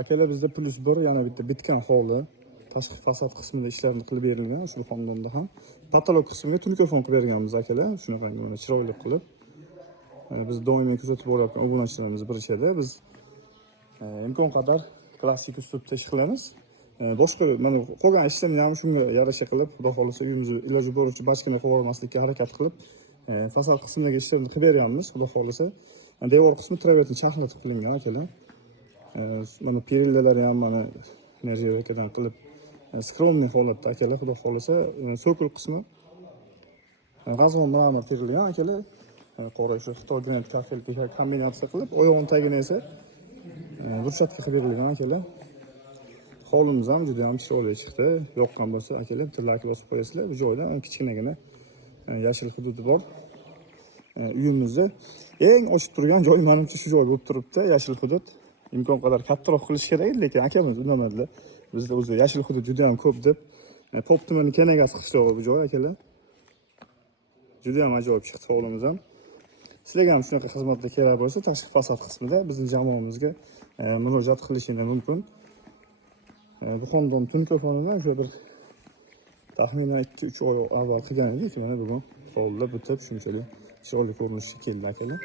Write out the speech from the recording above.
Akalar bizda plus 1 yana bitta bitgan hovli. Tashqi fasad qismida ishlarni qilib berilgan, shu xonadonda ham. Patolog qismiga tunikofon qilib berganmiz akalar, shunaqangi mana chiroyli qilib. Biz doimiy kuzatib borayotgan obunachilarimiz birchada biz imkon qadar klassik uslubda ish qilamiz. Boshqa mana qolgan ishlarni ham shunga yarasha qilib, xudo xolisa uyimizni iloji boricha bachkana qilib olmaslikka harakat qilib, fasad qismidagi ishlarni qilib beryapmiz, xudo xolisa. Devor qismi travertin chaqlatib qilingan akalar. Mana perillalari ham mana nerjevkadan qilib skromniy holatda akalar, xudo xolisa. Sokul qismi g'azvon ma'mur terilgan akalar. Qora shu Xitoy Grand kafel kombinatsiya qilib, oyog'ini tagini esa burchatka qilib berilgan akalar. Hovlimiz ham juda ham chiroyli chiqdi. Yoqqan bo'lsa akalar bitta like bosib qo'yasizlar. Bu joyda kichkinagina yashil hududi bor. Uyimizda eng ochib turgan joy menimcha shu joy bo'lib turibdi, yashil hudud. Imkon qadar kattaroq qilish kerak edi, lekin akamiz unamadilar. Bizda o'zi yashil hudud juda ham ko'p deb Pop tumani Kenagas qishlog'i bu joy akalar. Juda ham ajoyib chiqdi hovlimiz ham. Sizlarga ham shunaqa xizmatlar kerak bo'lsa, tashqi fasad qismida bizning jamoamizga murojaat qilishingiz mumkin. Bu xonadon tunikofonini o'sha bir taxminan 2-3 oy avval qilgan edik, mana bugun hovlida bitib shunchalik chiroyli ko'rinishga keldi akalar.